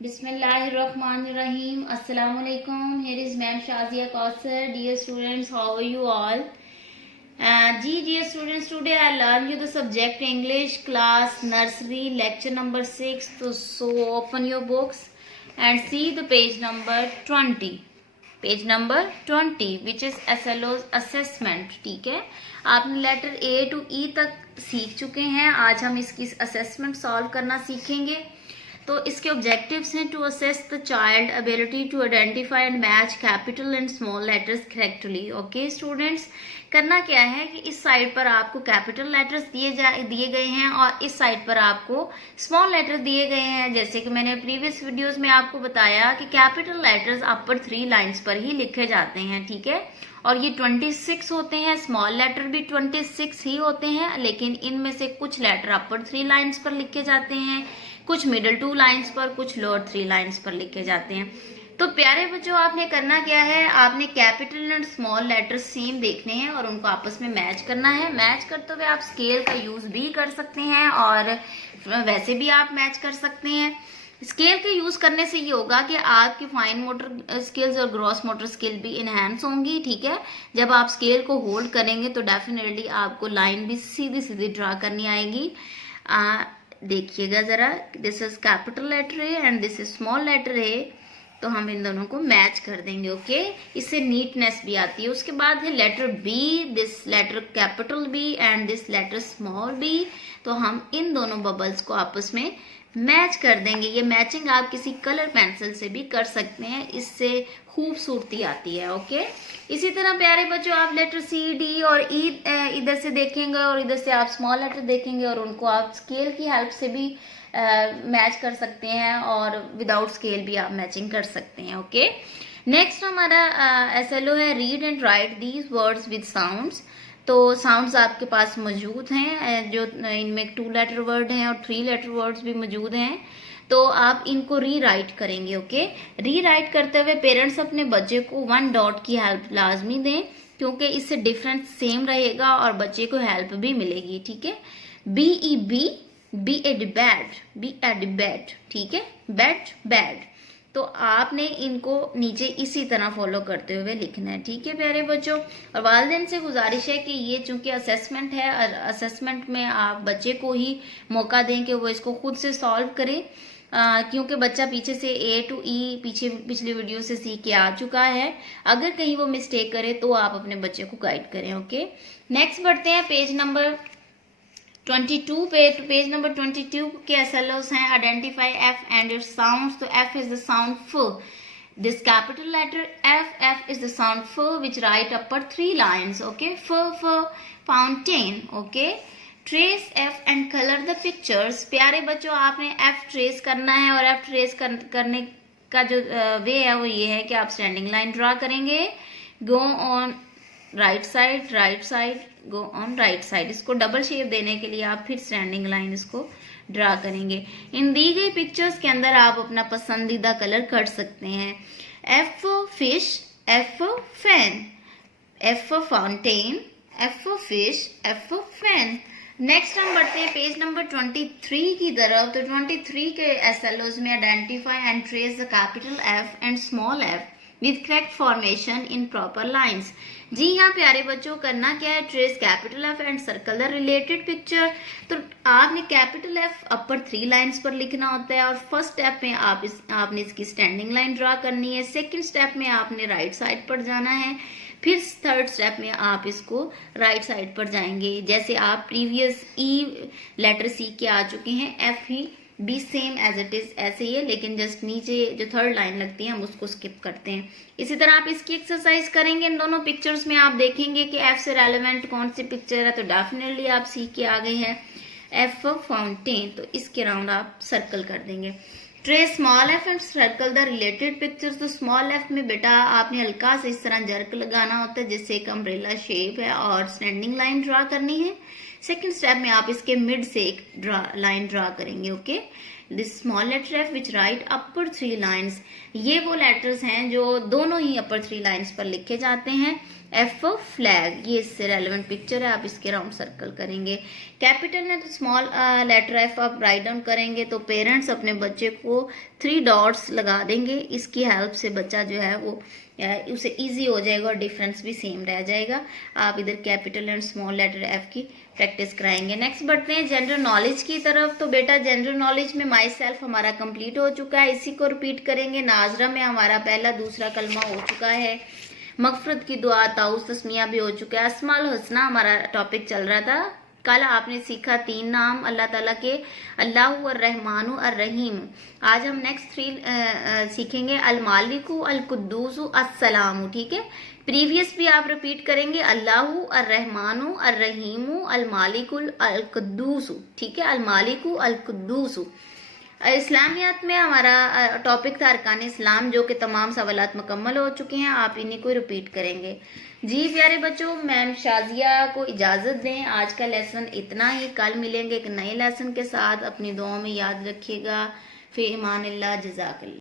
Bismillahirrahmanirrahim. Assalamu alaikum. Here is Ma'am Shazia Kausar. Dear students, how are you all? Dear students, today I learn you the subject English class nursery lecture number 6. So open your books and see the page number 20. Page number 20 which is SLO's assessment. ठीक है, आपने letter A to E तक सीख चुके हैं. आज हम इसकी असेसमेंट सॉल्व करना सीखेंगे. तो इसके ऑब्जेक्टिव्स हैं to assess the child ability to identify and match capital and small letters correctly. Okay students, करना क्या है कि इस साइड पर आपको कैपिटल लेटर्स दिए गए हैं और इस साइड पर आपको स्मॉल लेटर्स दिए गए हैं. जैसे कि मैंने प्रीवियस वीडियोस में आपको बताया कि कैपिटल लेटर्स अपर 3 लाइंस पर ही लिखे जाते हैं. ठीक है, और ये 26 होते हैं. स्मॉल लेटर भी 26 ही होते हैं, लेकिन इनमें से कुछ लेटर अपर 3 लाइंस पर लिखे जाते हैं, कुछ मिडल 2 लाइंस पर, कुछ लोअर 3 लाइंस पर लिखे जाते हैं. तो प्यारे बच्चों, आपने करना क्या है, आपने capital and small letter same देखने हैं और उनको आपस में मैच करना है. मैच करते हुए आप स्केल का यूज भी कर सकते हैं और वैसे भी आप मैच कर सकते हैं. स्केल के यूज करने से ये होगा कि आपकी फाइन मोटर स्किल्स और ग्रॉस मोटर स्किल भी इनहेंस होंगी. ठीक है, जब आप स्केल को होल्ड करेंगे तो डेफिनेटली आपको लाइन भी सीधी सीधी ड्रा करनी आएगी. देखिएगा जरा, this is capital letter A and this is small letter A. तो हम इन दोनों को मैच कर देंगे. ओके, इससे नीटनेस भी आती है. उसके बाद है letter B, this letter capital B and this letter small B. तो हम इन दोनों बबल्स को आपस में मैच कर देंगे. ये मैचिंग आप किसी कलर पेंसिल से भी कर सकते हैं, इससे खूबसूरती आती है. ओके, इसी तरह प्यारे बच्चों, आप लेटर सी, डी और ई इधर से देखेंगे और इधर से आप स्मॉल लेटर देखेंगे और उनको आप स्केल की हेल्प से भी मैच कर सकते हैं और विदाउट स्केल भी आप मैचिंग कर सकते हैं. ओके, नेक्स्ट हमारा SLO है read and right these words with sounds. तो साउंड्स आपके पास मौजूद हैं, जो इनमें 2 लेटर वर्ड हैं और 3 लेटर वर्ड्स भी मौजूद हैं. तो आप इनको री राइट करेंगे. ओके, री राइट करते हुए पेरेंट्स अपने बच्चे को 1 डॉट की हेल्प लाजमी दें, क्योंकि इससे डिफरेंस सेम रहेगा और बच्चे को हेल्प भी मिलेगी. ठीक है, BEB, B ed bad, B ed bad. ठीक है, बैड बैड. तो आपने इनको नीचे इसी तरह फॉलो करते हुए लिखना है. ठीक है प्यारे बच्चों, और वालिदैन से गुजारिश है कि ये चूंकि असेसमेंट है, असेसमेंट में आप बच्चे को ही मौका दें कि वो इसको खुद से सॉल्व करे, क्योंकि बच्चा पीछे से A to E पिछली वीडियो से सीख के आ चुका है. अगर कहीं वो मिस्टेक करे तो आप अपने बच्चे को गाइड करें. ओके, नेक्स्ट बढ़ते हैं पेज नंबर 22 पे. पेज नंबर 22 के SLOs हैं identify F and its sounds. तो F इज द साउंड फ. This capital letter F is the sound फ which write upper 3 lines. Okay, फ fountain. Okay, trace F and colour the pictures. प्यारे बच्चों, आपने F trace करना है और F ट्रेस करने का जो वे है वो ये है कि आप स्टैंडिंग लाइन ड्रा करेंगे. Go on right side, go on right side. इसको डबल शेप देने के लिए आप फिर स्टैंडिंग लाइन इसको ड्रा करेंगे. इन दी गई पिक्चर्स के अंदर आप अपना पसंदीदा कलर कर सकते हैं. F fish, F fan, F fountain, F fish, F fan. Next हम बढ़ते हैं पेज नंबर 23 की तरफ. तो 23 के SLOs में identify and trace the capital F and small f with correct formation in proper lines. जी हाँ प्यारे बच्चों, करना क्या है, trace capital F and circle the related picture. तो आपने कैपिटल F अपर 3 लाइंस पर लिखना होता है और फर्स्ट स्टेप में आपने इसकी स्टैंडिंग लाइन ड्रा करनी है. सेकंड स्टेप में आपने राइट साइड पर जाना है, फिर थर्ड स्टेप में आप इसको राइट साइड पर जाएंगे. जैसे आप प्रीवियस E लेटर सीख के आ चुके हैं, F ही be same as it is ऐसे ही है, लेकिन जस्ट नीचे जो थर्ड लाइन लगती है हम उसको स्किप करते हैं. इसी तरह आप इसकी एक्सरसाइज करेंगे. इन दोनों पिक्चर्स में आप देखेंगे कि F से रेलेवेंट कौन सी पिक्चर है. तो डेफिनेटली आप सीख के आ गए हैं F फाउंटेन. तो इसके राउंड आप सर्कल कर देंगे. Trace small f and circle the related pictures. तो स्मॉल f में बेटा आपने हल्का से इस तरह जर्क लगाना होता है, जिससे एक अम्ब्रेला शेप है और स्टैंडिंग लाइन ड्रा करनी है. सेकंड स्टेप में आप इसके मिड से एक लाइन ड्रा करेंगे। Okay, this small letter F which write upper 3 lines, ये वो लेटर्स हैं जो दोनों ही अपर 3 लाइन्स पर लिखे जाते हैं। एफ फॉर फ्लैग, ये इससे रेलेवेंट पिक्चर है, आप इसके राउंड सर्कल करेंगे। कैपिटल में तो स्मॉल लेटर एफ आप राइट डाउन करेंगे तो पेरेंट्स अपने बच्चे को 3 डॉट्स लगा देंगे। इसकी हेल्प से बच्चा जो है वो उसे इजी हो जाएगा और डिफरेंस भी सेम रह जाएगा। आप इधर capital and small letter F की प्रैक्टिस कराएंगे। नेक्स्ट बढ़ते हैं जनरल नॉलेज की तरफ। तो बेटा जनरल नॉलेज में माई सेल्फ हमारा कंप्लीट हो चुका है, इसी को रिपीट करेंगे। नाजरा में हमारा पहला दूसरा कलमा हो चुका है। मगफरत की दुआ, ताउस, तस्मिया भी हो चुका है। अस्माउल हुस्ना हमारा टॉपिक चल रहा था। कल आपने सीखा 3 नाम अल्लाह ताला के, अल्लाहु और रहमानु और रहीम। आज हम नेक्स्ट 3 सीखेंगे, अल मालिकु, अल कुद्दूसु, अस्सलामु। ठीक है, प्रीवियस भी आप रिपीट करेंगे, अल्लाहु और रहमानु और रहीमु, अल मालिकुल अल कुद्दूसु। ठीक है, अल मालिकु अल कुद्दूसु। इस्लामियात में हमारा टॉपिक था अरकान इस्लाम, जो कि तमाम सवालात मुकम्मल हो चुके हैं, आप इन्हीं को रिपीट करेंगे। जी प्यारे बच्चों, मैम शाजिया को इजाज़त दें। आज का लेसन इतना ही, कल मिलेंगे एक नए लेसन के साथ। अपनी दुआओं में याद रखिएगा। फी ईमानिल्लाह, जज़ाकल्लाह।